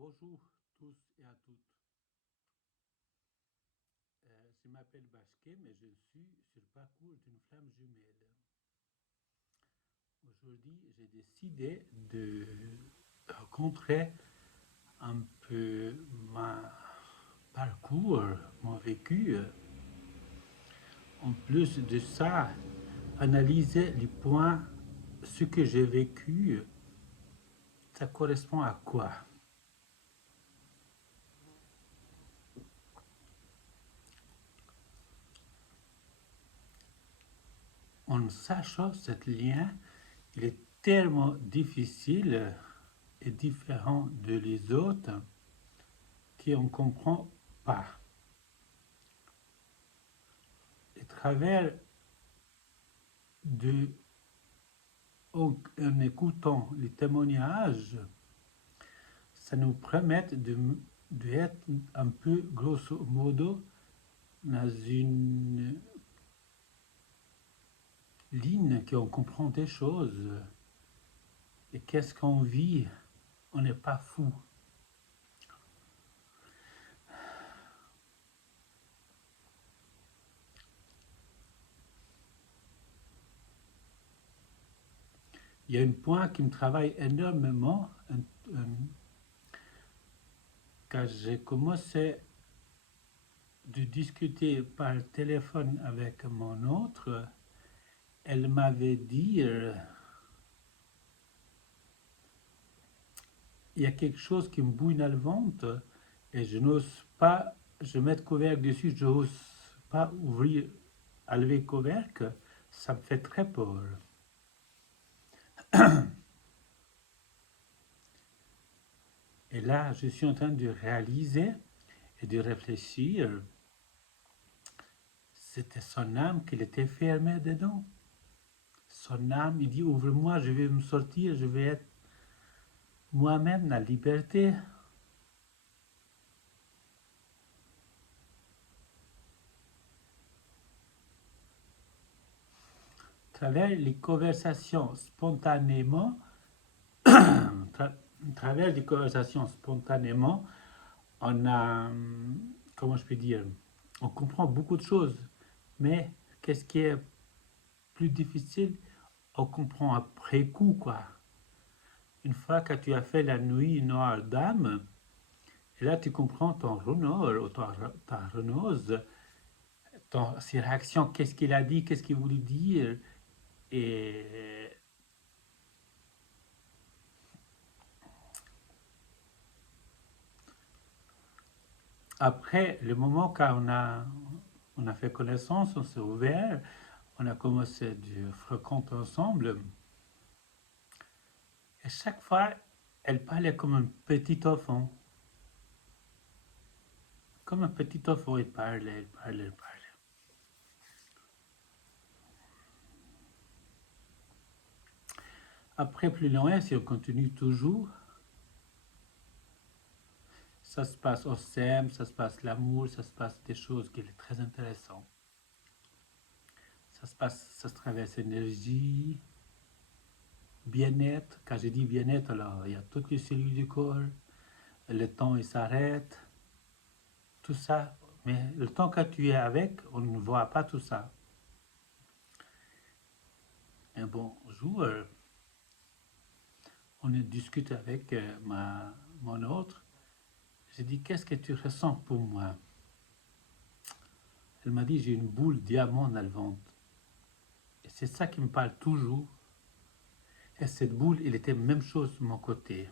Bonjour tous et à toutes. Je m'appelle Bashké, mais je suis sur le parcours d'une flamme jumelle. Aujourd'hui, j'ai décidé de rencontrer un peu mon parcours, mon vécu. En plus de ça, analyser les points, ce que j'ai vécu, ça correspond à quoi? En sachant ce lien, il est tellement difficile et différent de les autres qu'on ne comprend pas. Et à travers de, en écoutant les témoignages, ça nous permet d'être un peu, grosso modo, dans une ligne qu'on comprend des choses. Et qu'est-ce qu'on vit? On n'est pas fou. Il y a un point qui me travaille énormément quand j'ai commencé de discuter par téléphone avec mon autre. Elle m'avait dit, il y a quelque chose qui me bouille dans le ventre et je n'ose pas, je mets le couvercle dessus, je n'ose pas ouvrir, enlever le couvercle, ça me fait très peur. Et là, je suis en train de réaliser et de réfléchir, c'était son âme qui était fermée dedans. Son âme, il dit, ouvre-moi, je vais me sortir, je vais être moi-même dans la liberté. À travers les conversations spontanément, à travers les conversations spontanément, on a, comment je peux dire, on comprend beaucoup de choses, mais qu'est-ce qui est plus difficile? On comprend après coup, quoi. Une fois que tu as fait la nuit noire d'âme, et là tu comprends ton renard ou ta renose, ses réactions, qu'est-ce qu'il a dit, qu'est-ce qu'il voulait dire, et après le moment quand on a fait connaissance, on s'est ouvert, on a commencé de fréquenter ensemble, et chaque fois, elle parlait comme un petit enfant. Comme un petit enfant, elle parlait, elle parlait, elle parlait. Après, plus loin, si on continue toujours, ça se passe au SEM, ça se passe l'amour, ça se passe des choses qui sont très intéressantes. Ça se passe, ça se traverse énergie, bien-être. Quand je dis bien-être, alors il y a toutes les cellules du corps, le temps il s'arrête, tout ça. Mais le temps que tu es avec, on ne voit pas tout ça. Un bon jour, on discute avec mon autre. J'ai dit, qu'est-ce que tu ressens pour moi? Elle m'a dit, j'ai une boule diamant dans le ventre. Et c'est ça qui me parle toujours. Et cette boule, elle était même chose de mon côté.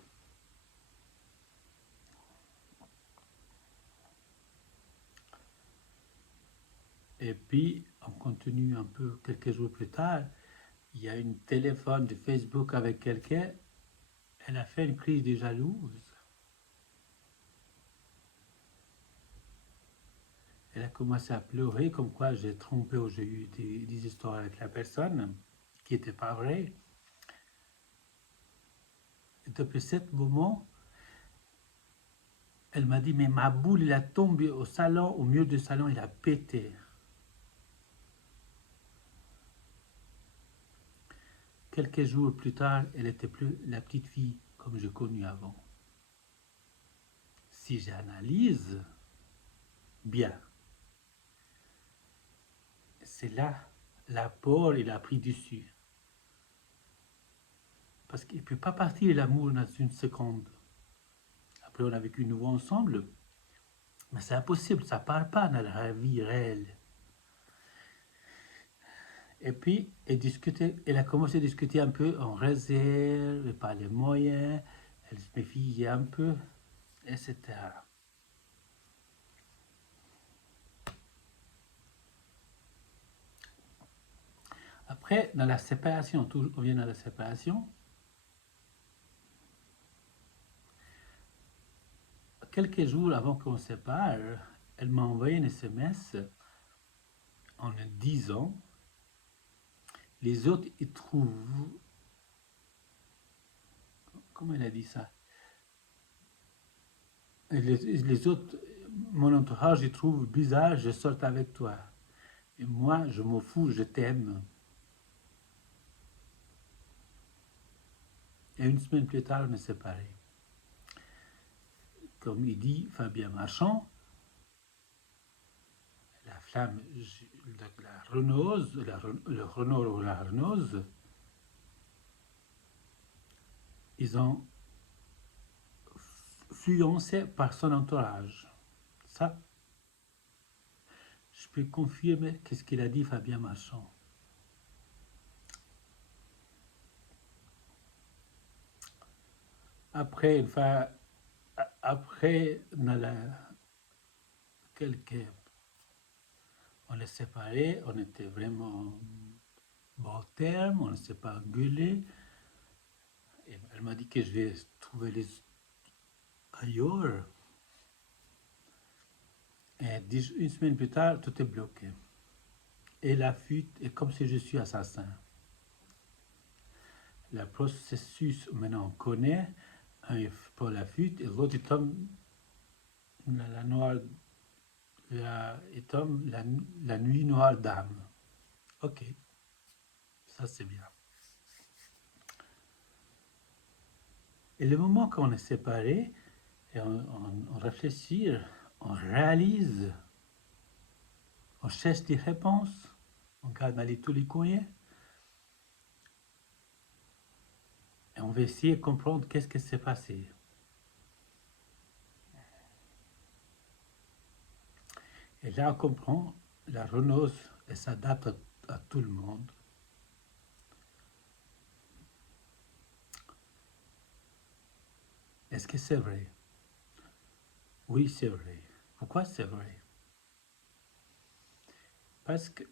Et puis, on continue un peu quelques jours plus tard. Il y a une téléphone de Facebook avec quelqu'un. Elle a fait une crise de jalouse. Elle a commencé à pleurer comme quoi j'ai trompé ou j'ai eu des histoires avec la personne qui n'étaient pas vraies. Et depuis ce moment, elle m'a dit, mais ma boule, elle a tombé au salon, au milieu du salon, elle a pété. Quelques jours plus tard, elle n'était plus la petite fille comme je connue avant. si j'analyse bien, c'est là l'apport, il a pris dessus. Parce qu'il ne peut pas partir l'amour dans une seconde. Après, on a vécu nouveau ensemble, mais c'est impossible, ça ne part pas dans la vie réelle. Et puis, elle a commencé à discuter un peu en réserve, par les moyens, elle se méfiait un peu, etc. Après, dans la séparation, on vient dans la séparation, quelques jours avant qu'on se sépare, elle m'a envoyé un SMS en me disant, les autres, ils trouvent, comment elle a dit ça? Les autres, mon entourage, ils trouvent bizarre, je sorte avec toi. Et moi, je m'en fous, je t'aime. Et une semaine plus tard, on est séparés. Comme il dit Fabien Marchand, la flamme, la renose, le renard ou la renose, ils ont influencé par son entourage. Ça, je peux confirmer qu'est-ce qu'il a dit Fabien Marchand. Après, une fois, après, quelques, on est séparés, on était vraiment bon terme, on ne s'est pas engueulé. Et elle m'a dit que je vais trouver les ailleurs. Et une semaine plus tard, tout est bloqué. Et la fuite est comme si je suis assassin. Le processus, maintenant, on connaît. Un est pour la fuite et l'autre, il tombe la, noire, il tombe la nuit noire d'âme. Ok, ça c'est bien. Et le moment qu'on est séparés, et on réfléchit, on réalise, on cherche des réponses, on garde aller tous les coins, et on va essayer de comprendre qu'est-ce qui s'est passé. Et là, on comprend, la renonce, elle s'adapte à tout le monde. Est-ce que c'est vrai? Oui, c'est vrai. Pourquoi c'est vrai? Parce que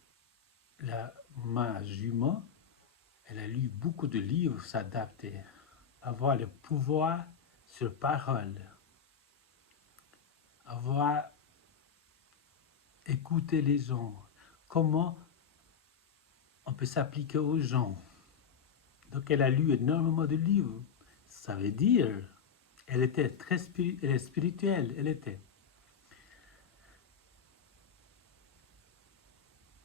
ma jument, elle a lu beaucoup de livres, s'adapter, avoir le pouvoir sur parole, avoir écouté les gens, comment on peut s'appliquer aux gens. Donc elle a lu énormément de livres. Ça veut dire, elle était très spirituelle, elle était.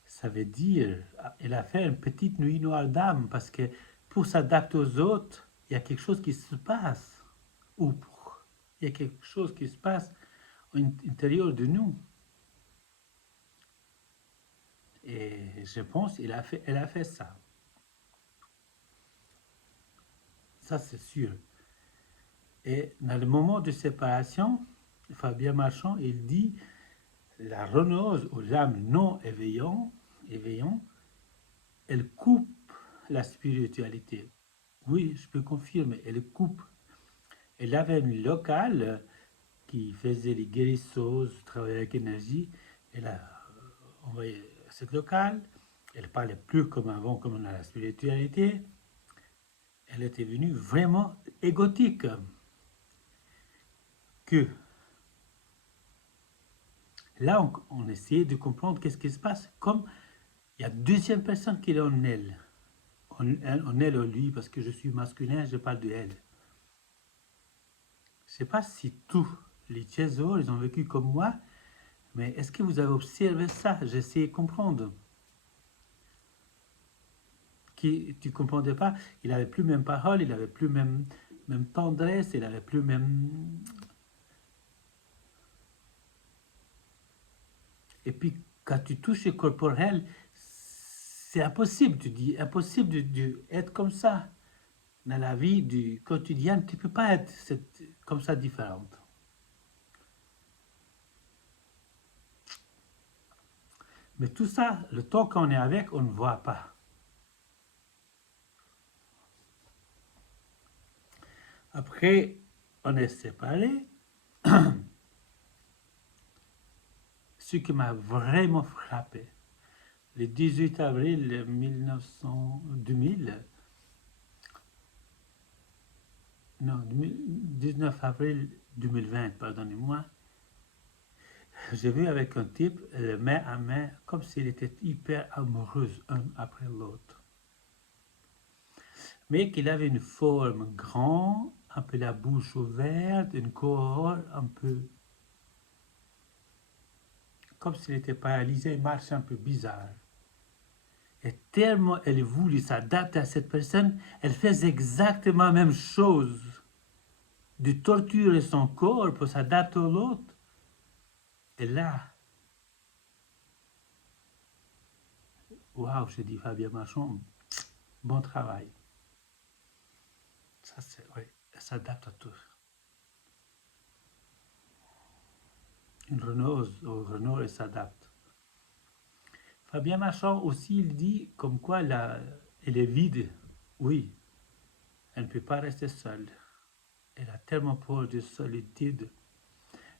Ça veut dire, elle a fait une petite nuit noire d'âme parce que pour s'adapter aux autres, il y a quelque chose qui se passe. Ou il y a quelque chose qui se passe à l'intérieur de nous. Et je pense qu'elle elle a fait ça. Ça, c'est sûr. Et dans le moment de séparation, Fabien Marchand, il dit la renose ou l'âme non éveillant, elle coupe la spiritualité. Oui, je peux confirmer, elle coupe. Elle avait une locale qui faisait les guérisseuses, travaillait avec énergie. Elle a envoyé cette locale. Elle parlait plus comme avant, comme dans la spiritualité. Elle était venue vraiment égotique. Que là, on essayait de comprendre qu'est-ce qui se passe. Comme il y a deuxième personne qui est en elle. En elle, en lui, parce que je suis masculin, je parle de elle. Je ne sais pas si tous les Chezos, ils ont vécu comme moi, mais est-ce que vous avez observé ça? J'essaie de comprendre. Qui, tu ne comprenais pas? Il n'avait plus même parole, il n'avait plus même tendresse, il n'avait plus même Et puis, quand tu touches le corporel, c'est impossible, tu dis, impossible être comme ça. Dans la vie du quotidien, tu ne peux pas être comme ça différente. Mais tout ça, le temps qu'on est avec, on ne voit pas. Après, on est séparés. Ce qui m'a vraiment frappé, le 18 avril 2000, non, 19 avril 2020, pardonnez-moi, j'ai vu avec un type, main à main, comme s'il était hyper amoureux un après l'autre. Mais qu'il avait une forme grande, un peu la bouche ouverte, une cohorte un peu comme s'il était paralysé, il marche un peu bizarre. Et tellement elle voulait s'adapter à cette personne, elle fait exactement la même chose. De torturer son corps pour s'adapter à l'autre. Et là, waouh, je dis Fabien Machon, bon travail. Ça, c'est, oui, elle s'adapte à tout. Une Renault, elle s'adapte. Fabien Machon aussi, il dit comme quoi elle est vide. Oui, elle ne peut pas rester seule. Elle a tellement peur de solitude.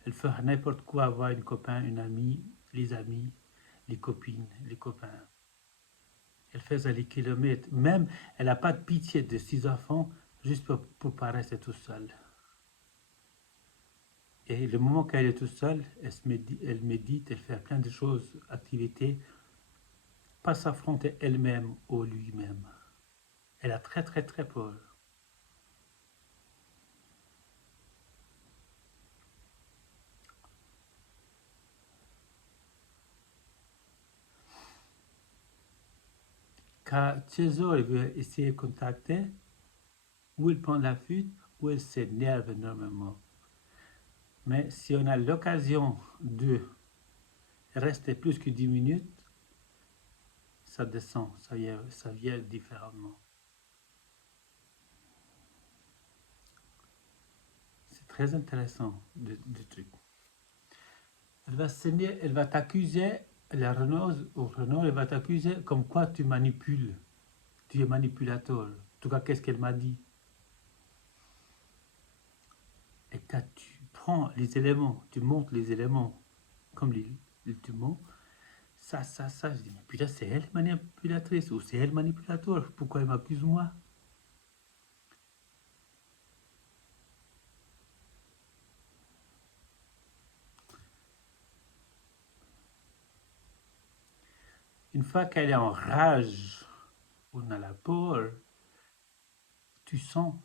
Elle fait n'importe quoi, avoir une copain, une amie, les copines, les copains. Elle fait les kilomètres. Même, elle n'a pas de pitié de ses enfants, juste pour pas rester tout seule. Et le moment qu'elle est toute seule, elle médite, elle fait plein de choses, activités, pas s'affronter elle-même ou lui-même. Elle a très très très peur. Quand César veut essayer de contacter, ou elle prend la fuite, ou elle s'énerve énormément. Mais si on a l'occasion de rester plus que 10 minutes, ça descend, ça vient différemment. C'est très intéressant, du truc. Elle va t'accuser, la Renault, elle va t'accuser comme quoi tu manipules, tu es manipulateur. En tout cas, qu'est-ce qu'elle m'a dit? Et quand tu prends les éléments, tu montes les éléments, comme tu montes, ça, je dis, mais putain, c'est elle manipulatrice ou c'est elle manipulateur, pourquoi elle m'accuse moi? Une fois qu'elle est en rage, on a la peur, tu sens,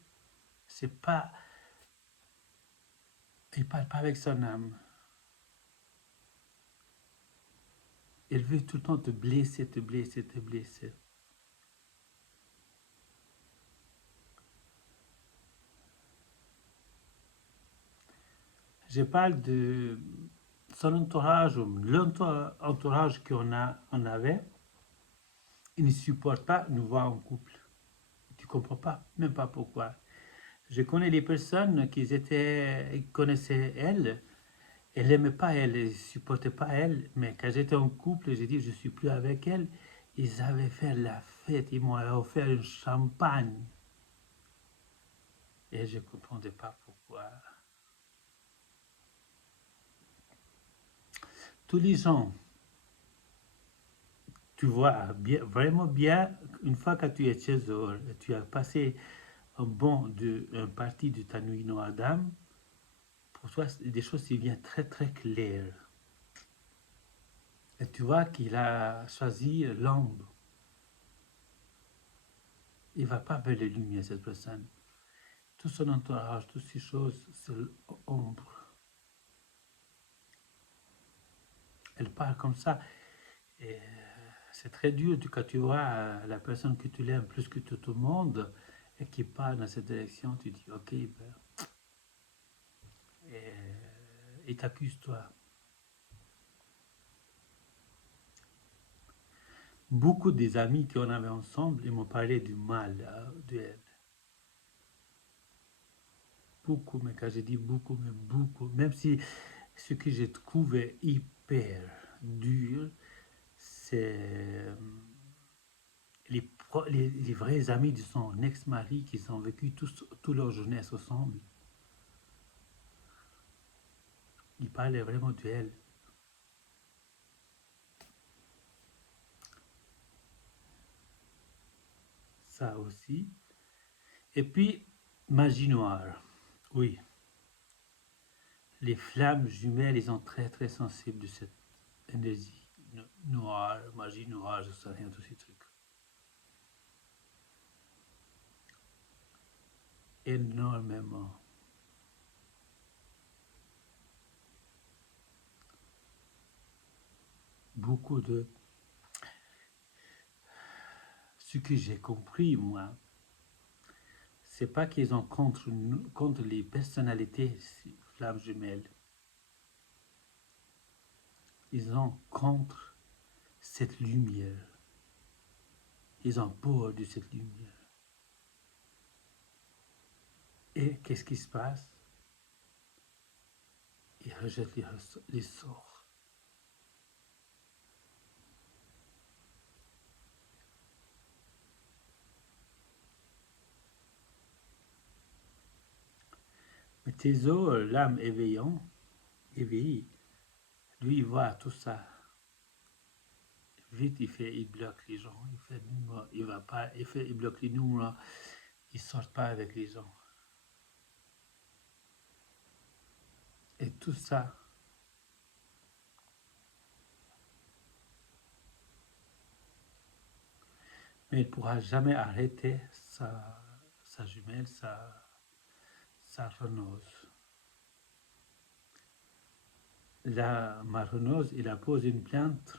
c'est pas, elle parle pas avec son âme. Elle veut tout le temps te blesser, te blesser, te blesser. Je parle de son entourage, ou l'entourage on avait, il ne supporte pas nous voir en couple. Tu comprends pas, même pas pourquoi. Je connais les personnes qui connaissaient elle n'aimait pas elle ne supportait pas elle, mais quand j'étais en couple, j'ai dit je suis plus avec elle, ils avaient fait la fête, ils m'ont offert un champagne. Et je ne comprenais pas pourquoi. Tous les gens, tu vois bien, vraiment bien, une fois que tu es chez eux, tu as passé un parti de ta nuit noire d'âme, pour toi, des choses qui viennent très très claires. Et tu vois qu'il a choisi l'ombre. Il ne va pas vers les lumières, cette personne. Tout son entourage, toutes ces choses, c'est l'ombre. Elle parle comme ça. Et c'est très dur quand tu vois la personne que tu l'aimes plus que tout le monde et qui parle dans cette direction, tu dis ok, ben, et t'accuse toi. beaucoup des amis qu'on avait ensemble, ils m'ont parlé du mal d'elle. Beaucoup, mais quand j'ai dit beaucoup, mais beaucoup, même si ce que j'ai trouvé hyper dur, c'est les vrais amis de son ex-mari qui ont vécu toute leur jeunesse ensemble. Il parlait vraiment d'elle. Ça aussi. Et puis, magie noire. Oui, les flammes jumelles, ils sont très très sensibles de cette énergie noire, magie noire, je sais rien de ces trucs. Énormément. Beaucoup de... Ce que j'ai compris, moi, c'est pas qu'ils ont contre les personnalités flammes jumelles. Ils ont contre cette lumière. Ils ont peur de cette lumière. Et qu'est-ce qui se passe? Ils rejettent les sorts. Mais Théso, l'âme éveillée, lui, il voit tout ça. Vite, il bloque les gens. Il va pas, il bloque les numéros. Il sort pas avec les gens. Et tout ça, mais il ne pourra jamais arrêter sa jumelle, sa renose. Ma renose, il a posé une plainte.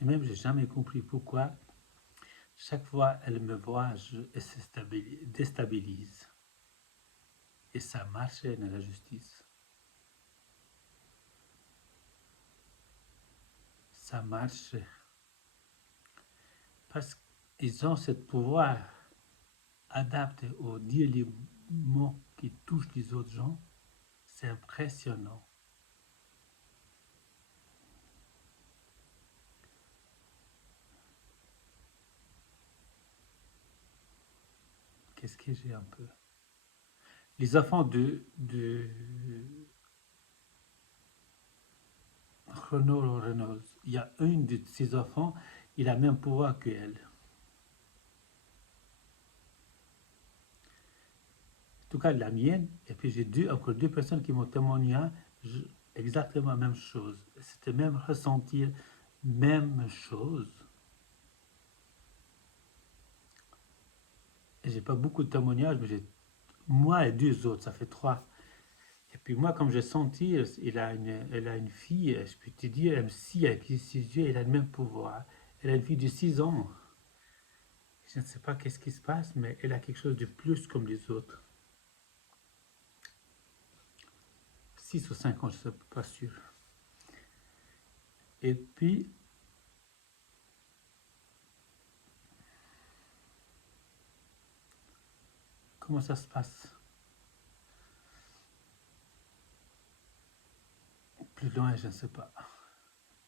Et même, j'ai jamais compris pourquoi. Chaque fois elle me voit, elle se déstabilise. Et ça marchait dans la justice. Ça marche parce qu'ils ont ce pouvoir adapté au dire les mots qui touchent les autres gens. C'est impressionnant. Qu'est-ce que j'ai un peu? Les enfants de Renaud, il y a une de ses enfants, il a le même pouvoir qu'elle. En tout cas, la mienne, et puis j'ai encore deux personnes qui m'ont témoigné exactement la même chose. C'était même ressentir même chose. Et j'ai pas beaucoup de témoignages, mais j'ai moi et deux autres, ça fait trois. Et puis moi, comme j'ai senti, elle a une fille, je peux te dire, même si avec ses yeux, elle a le même pouvoir. Elle a une fille de 6 ans. Je ne sais pas qu'est-ce qui se passe, mais elle a quelque chose de plus comme les autres. 6 ou 5 ans, je ne suis pas sûr. Et puis, comment ça se passe? Plus loin, je ne sais pas.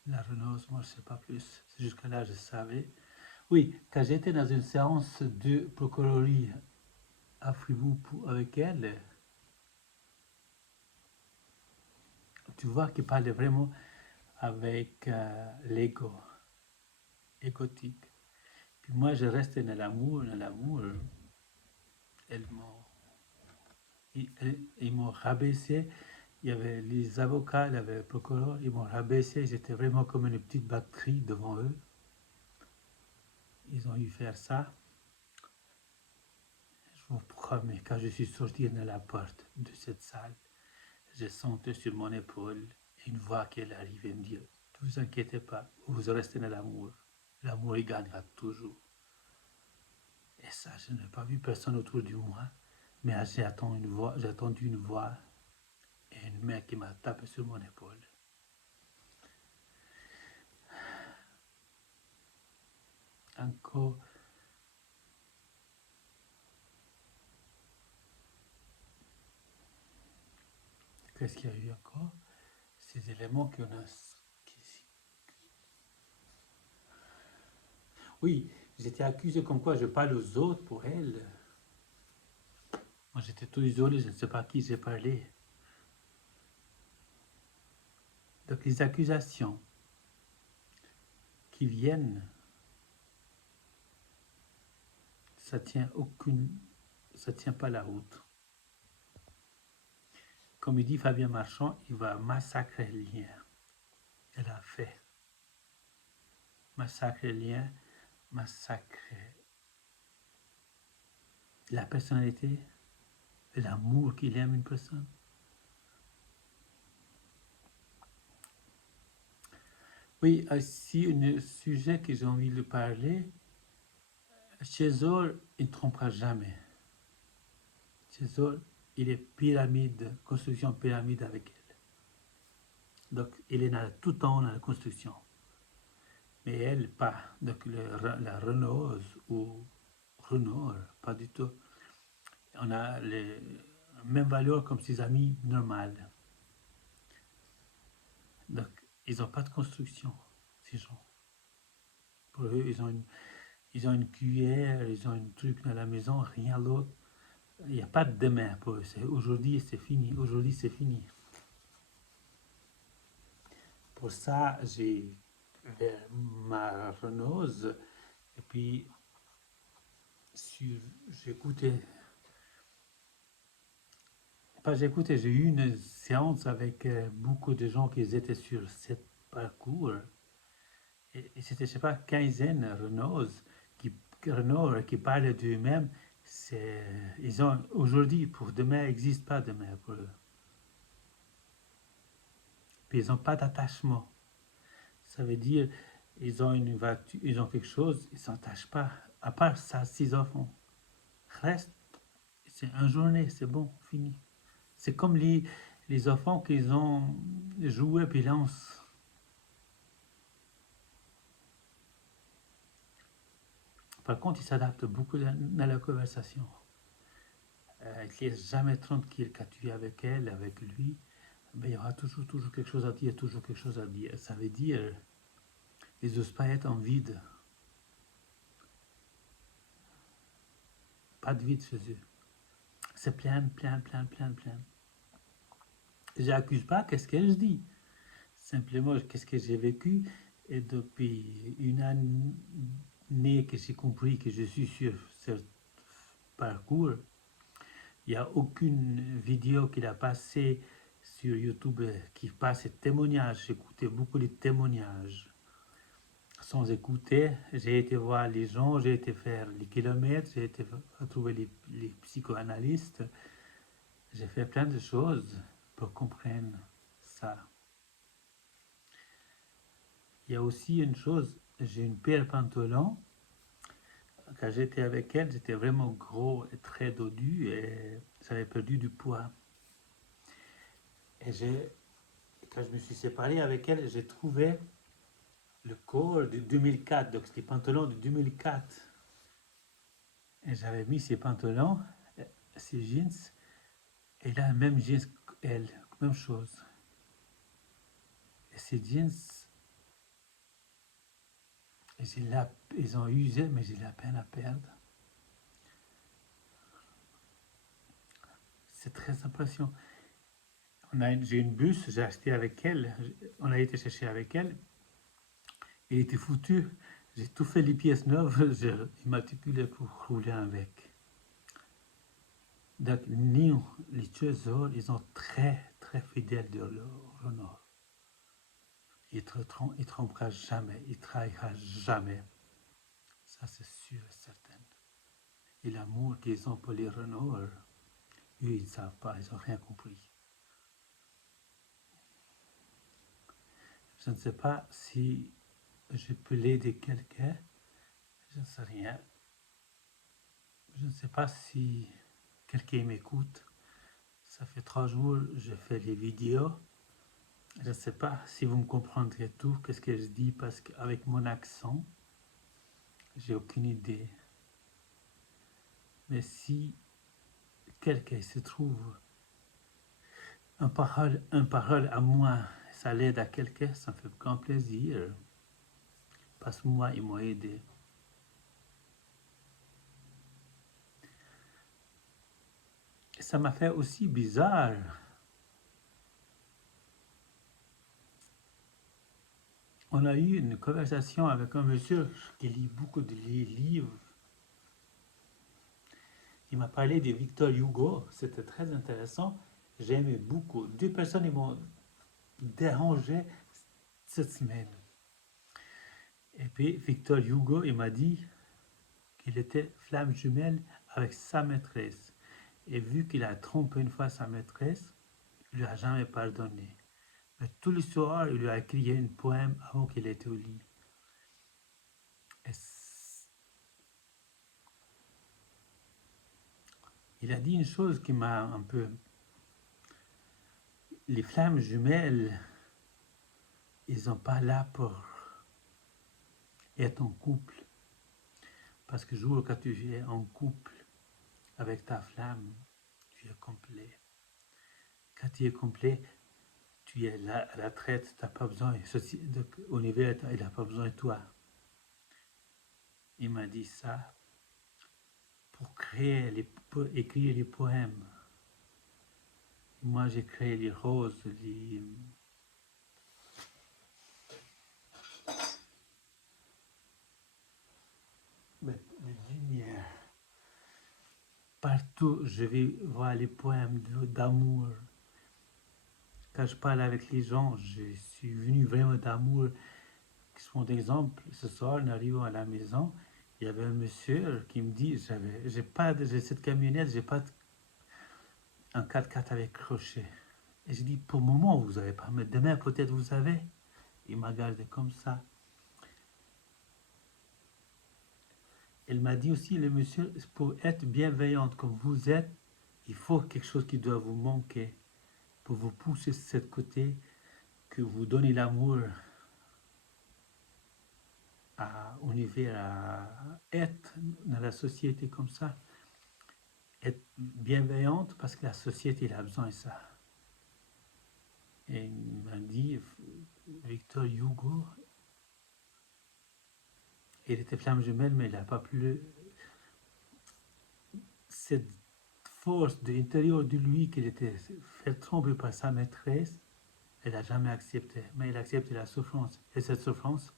La renose, moi, je ne sais pas plus. Jusqu'à là, je savais. Oui, quand j'étais dans une séance de procurerie à Fribourg avec elle, tu vois qu'il parlait vraiment avec l'ego, égotique. Puis moi, je restais dans l'amour, elles m'ont, ils m'ont rabaissé. Il y avait les avocats, il y avait le procureur, ils m'ont rabaissé. J'étais vraiment comme une petite batterie devant eux. Ils ont eu faire ça. Je vous promets, quand je suis sorti de la porte de cette salle, j'ai senti sur mon épaule une voix qui arrivait me dire, ne vous inquiétez pas, vous restez dans l'amour. L'amour, il gagnera toujours. Et ça, je n'ai pas vu personne autour de moi, mais j'ai entendu une voix et une main qui m'a tapé sur mon épaule. encore. Qu'est-ce qu'il y a eu encore? Ces éléments qu'on a. Oui, j'étais accusé comme quoi je parle aux autres pour elle. Moi, j'étais tout isolé, je ne sais pas à qui j'ai parlé. Donc, les accusations qui viennent, ça tient ça tient pas la route. Comme il dit Fabien Marchand, il va massacrer le lien. Elle a fait. Massacrer le lien, massacrer la personnalité, l'amour qu'il aime une personne. Oui, si un sujet que j'ai envie de parler, César, il ne trompera jamais. César, il est pyramide, construction pyramide avec elle. Donc, il est tout le temps dans la construction. Mais elle, pas. Donc, la Renault's ou Renault, pas du tout. On a les mêmes valeurs comme ses amis normales. Donc, ils n'ont pas de construction, ces gens. Pour eux, ils ont une cuillère, ils ont un truc dans la maison, rien d'autre. Il n'y a pas de demain pour eux. Aujourd'hui, c'est fini. Aujourd'hui, c'est fini. Pour ça, j'ai vers ma Renault et puis j'écoutais, pas j'écoutais, j'ai eu une séance avec beaucoup de gens qui étaient sur ce parcours et c'était, je sais pas, quinzaine Renault qui parlaient d'eux-mêmes. Ils ont aujourd'hui, pour demain, n'existe pas demain pour eux. Puis ils n'ont pas d'attachement. Ça veut dire, ils ont une voiture, ils ont quelque chose, ils ne s'attachent pas. À part ça, 6 enfants. Reste, c'est une journée, c'est bon, fini. C'est comme les enfants qu'ils ont joué puis lancent. Par contre, ils s'adaptent beaucoup dans la conversation. Ils ne laissent jamais tranquille quand tu es avec elle, avec lui. Ben, il y aura toujours quelque chose à dire, toujours quelque chose à dire. Ça veut dire, ils n'osent pas être en vide. Pas de vide chez eux. C'est plein, plein, plein, plein, plein. Je n'accuse pas, qu'est-ce que je dis? Simplement, qu'est-ce que j'ai vécu? Et depuis une année que j'ai compris que je suis sur ce parcours, il n'y a aucune vidéo qu'il a passée sur YouTube qui passe des témoignages. J'écoutais beaucoup de témoignages. Sans écouter, j'ai été voir les gens, j'ai été faire les kilomètres, j'ai été retrouver les psychoanalystes. J'ai fait plein de choses pour comprendre ça. Il y a aussi une chose, j'ai une paire de pantalons. Quand j'étais avec elle, j'étais vraiment gros et très dodu et j'avais perdu du poids. Et quand je me suis séparé avec elle, j'ai trouvé le corps de 2004, donc c'était pantalons de 2004. Et j'avais mis ces pantalons, ces jeans, et là, même jeans qu'elle, même chose. Et ces jeans, ils ont usé, mais j'ai la peine à perdre. C'est très impressionnant. J'ai une bus, j'ai acheté avec elle, on a été chercher avec elle, il était foutu. J'ai tout fait les pièces neuves, j'ai immatriculé pour rouler avec. Donc, les tueurs, ils sont très, très fidèles de leur honneur. Ils ne trompera jamais, ils trahira jamais. Ça, c'est sûr et certain. Et l'amour qu'ils ont pour les Renault, eux, ils ne savent pas, ils n'ont rien compris. Je ne sais pas si je peux l'aider quelqu'un, je ne sais rien. Je ne sais pas si quelqu'un m'écoute. Ça fait 3 jours, je fais les vidéos. Je ne sais pas si vous me comprendrez tout, qu'est-ce que je dis, parce qu'avec mon accent, j'ai aucune idée. Mais si quelqu'un se trouve un parole à moi, ça l'aide à quelqu'un, ça me fait grand plaisir. Parce que moi, ils m'ont aidé. Ça m'a fait aussi bizarre. On a eu une conversation avec un monsieur qui lit beaucoup de livres. Il m'a parlé de Victor Hugo. C'était très intéressant. J'aimais beaucoup. Deux personnes ils m'ont dérangé cette semaine. Et puis Victor Hugo, il m'a dit qu'il était flamme jumelle avec sa maîtresse. Et vu qu'il a trompé une fois sa maîtresse, il lui a jamais pardonné. Mais tous les soirs, il lui a écrit une poème avant qu'il était au lit. Et il a dit une chose qui m'a un peu... Les flammes jumelles, ils sont pas là pour être en couple. Parce que le jour quand tu es en couple avec ta flamme, tu es complet. Quand tu es complet, tu es là à la traite, tu n'as pas besoin, l'univers, il n'a pas besoin de toi. Il m'a dit ça pour écrire les poèmes. Moi, j'ai créé les roses, les lumières. Partout, je vais voir les poèmes d'amour. Quand je parle avec les gens, je suis venu vraiment d'amour. Je prends d'exemple, ce soir, en arrivant à la maison, il y avait un monsieur qui me dit, j'ai cette camionnette, j'ai pas un 4x4 avec crochet. Et je dis, pour le moment, vous n'avez pas, mais demain, peut-être vous avez. Il m'a gardé comme ça. Elle m'a dit aussi, le monsieur, pour être bienveillante comme vous êtes, il faut quelque chose qui doit vous manquer pour vous pousser de ce côté, que vous donnez l'amour à univers, à être dans la société comme ça, être bienveillante parce que la société elle a besoin de ça. Et il m'a dit, Victor Hugo, il était flamme jumelle, mais il n'a pas pu cette force de l'intérieur de lui qu'il était fait tromper par sa maîtresse, elle n'a jamais accepté. Mais il accepte la souffrance. Et cette souffrance,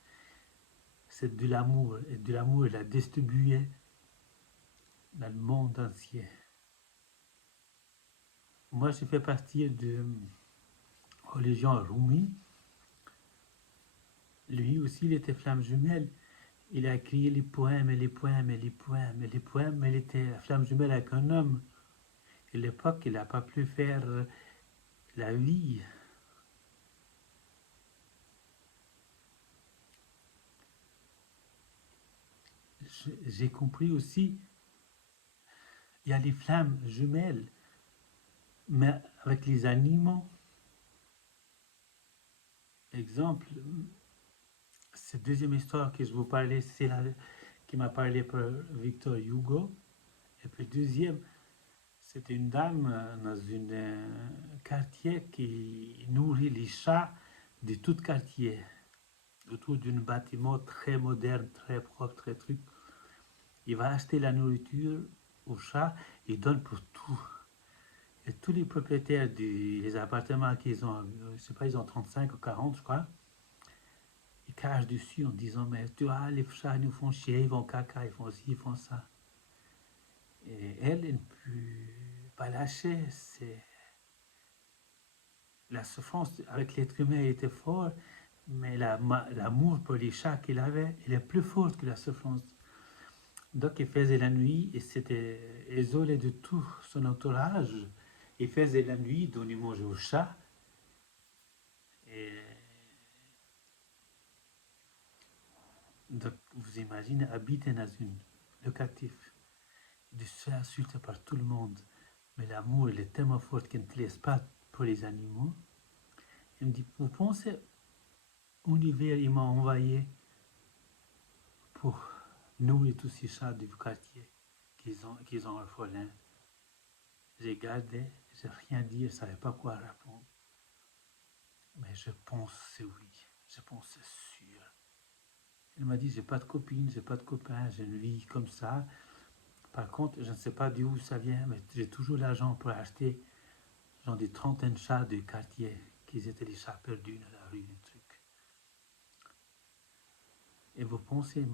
c'est de l'amour. Et de l'amour, il a distribué dans le monde entier. Moi, je fais partie de religion Rumi. Lui aussi, il était flamme jumelle. Il a écrit les poèmes et les poèmes et les poèmes et les poèmes, mais il était flamme jumelle avec un homme. À l'époque, il n'a pas pu faire la vie. J'ai compris aussi, il y a les flammes jumelles, mais avec les animaux. Exemple, cette deuxième histoire que je vous parlais, c'est la qui m'a parlé pour Victor Hugo. Et puis deuxième, c'était une dame dans un quartier qui nourrit les chats de tout quartier, autour d'un bâtiment très moderne, très propre, très truc. Il va acheter la nourriture aux chats et donne pour tout. Et tous les propriétaires des appartements qu'ils ont, je sais pas, ils ont 35 ou 40, je crois, ils crachent dessus en disant, mais tu vois, les chats nous font chier, ils vont caca, ils font ci, ils font ça. Et elle ne peut pas lâcher. La souffrance avec l'être humain était fort, mais l'amour pour les chats qu'il avait, il est plus fort que la souffrance. Donc il faisait la nuit et s'était isolé de tout son entourage. Il faisait la nuit, donnait manger aux chats. Et donc vous imaginez habiter dans une locatif, de se faire insulter par tout le monde. Mais l'amour, il est tellement fort qu'il ne te laisse pas pour les animaux. Il me dit, vous pensez, l'univers, il m'a envoyé pour nourrit tous ces chats du quartier qu'ils ont orphelins. J'ai gardé, j'ai rien dit, je ne savais pas quoi répondre. Mais je pense oui, je pense sûr. Elle m'a dit, j'ai pas de copine, j'ai pas de copain, j'ai une vie comme ça. Par contre, je ne sais pas d'où ça vient, mais j'ai toujours l'argent pour acheter genre des trentaines de chats du quartier, qui étaient des chats perdus dans la rue, des trucs. Et vous pensez, elle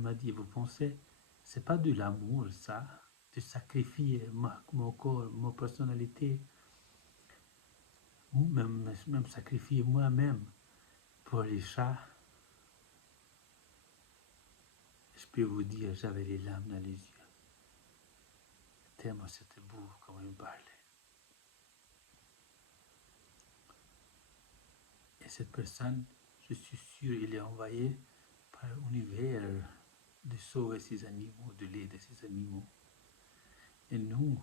m'a dit, vous pensez, c'est pas de l'amour ça, de sacrifier mon corps, ma personnalité, ou même sacrifier moi-même pour les chats. Je peux vous dire, j'avais les larmes dans les yeux. Tellement c'était beau quand il me parlait. Et cette personne, je suis sûr, il est envoyé par l'univers de sauver ces animaux, de l'aider ces animaux. Et nous,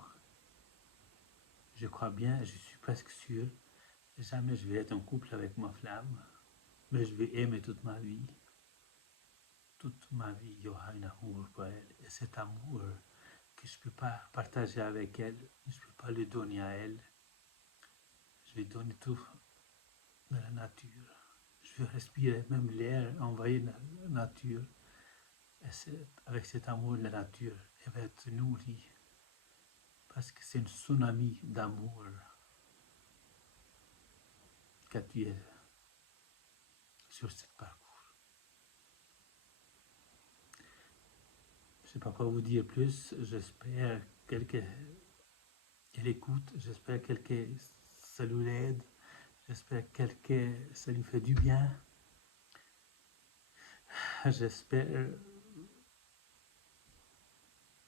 je crois bien, je suis presque sûr, jamais je vais être en couple avec ma flamme, mais je vais aimer toute ma vie. Toute ma vie, il y aura un amour pour elle. Et cet amour que je ne peux pas partager avec elle, je ne peux pas le donner à elle. Je vais donner tout de la nature. Je vais respirer même l'air envoyé de la nature. Et avec cet amour de la nature, elle va être nourrie. Parce que c'est une tsunami d'amour que tu es sur ce parcours. Je ne sais pas quoi vous dire plus. J'espère qu'elle écoute. J'espère que ça lui aide. J'espère que ça lui fait du bien. J'espère.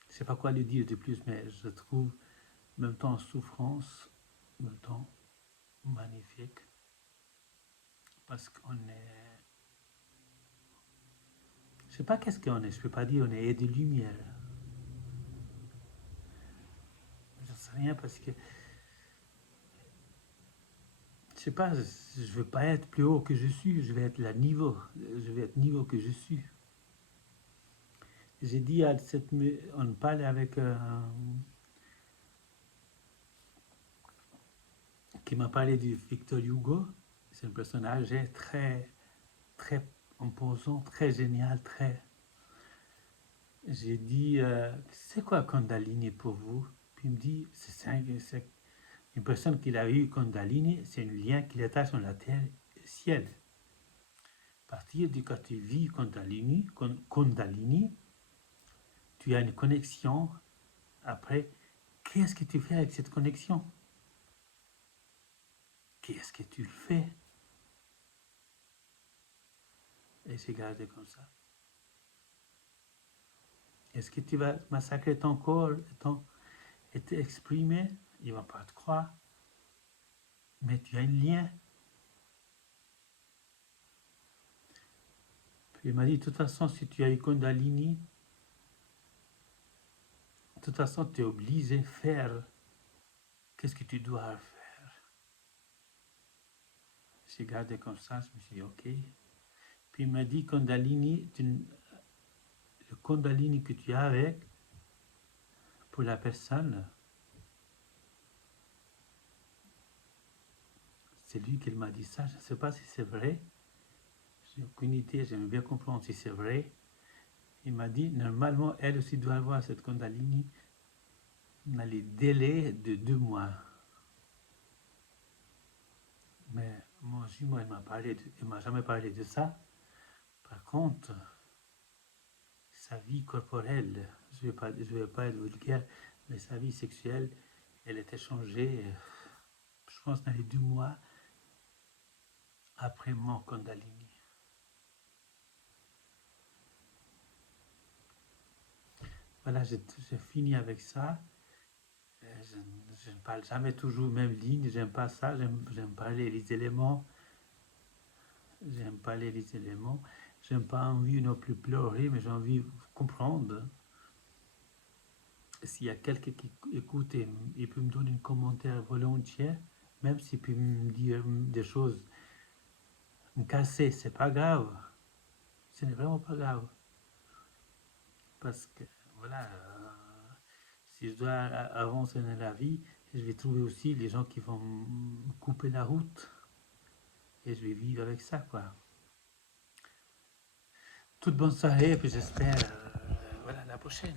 Je ne sais pas quoi lui dire de plus, mais je trouve en même temps souffrance, en même temps magnifique. Parce qu'on est. Je ne sais pas qu'est-ce qu'on est. Je ne peux pas dire on est de lumière. Je ne sais rien parce que. Je sais pas, je veux pas être plus haut que je suis, je vais être là niveau, je vais être niveau que je suis. J'ai dit à cette, on parle avec qui m'a parlé du Victor Hugo. C'est un personnage très, très imposant, très génial, très. J'ai dit, c'est quoi Kundalini pour vous? Puis il me dit, c'est une personne qui a eu Kundalini, c'est un lien qui l'attache entre la terre et le ciel. À partir du quand tu vis Kundalini, tu as une connexion. Après, qu'est-ce que tu fais avec cette connexion? Qu'est-ce que tu fais? Et c'est gardé comme ça. Est-ce que tu vas massacrer ton corps et t'exprimer? Il ne va pas te croire. Mais tu as un lien. Puis il m'a dit, de toute façon, si tu as eu Kundalini, de toute façon, tu es obligé de faire. Qu'est-ce que tu dois faire? J'ai gardé comme ça, je me suis dit, ok. Puis il m'a dit, Kundalini, le Kundalini que tu as avec, pour la personne, c'est lui qui m'a dit ça. Je ne sais pas si c'est vrai. J'ai aucune idée. J'aimerais bien comprendre si c'est vrai. Il m'a dit, normalement, elle aussi doit avoir cette Kundalini dans les délais de 2 mois. Mais mon jumeau, il m'a jamais parlé de ça. Par contre, sa vie corporelle, je vais pas être vulgaire, mais sa vie sexuelle, elle était changée, je pense, dans les 2 mois après mon Kundalini. Voilà, j'ai fini avec ça. Je ne parle jamais toujours même ligne, j'aime pas ça, j'aime parler les éléments. J'aime parler les éléments. J'aime pas envie non plus pleurer, mais j'ai envie de comprendre. S'il y a quelqu'un qui écoute et il peut me donner un commentaire volontiers, même s'il peut me dire des choses, me casser, c'est pas grave. Ce n'est vraiment pas grave. parce que voilà, si je dois avancer dans la vie, je vais trouver aussi les gens qui vont me couper la route et je vais vivre avec ça, quoi. Toute bonne soirée et puis j'espère, voilà, à la prochaine.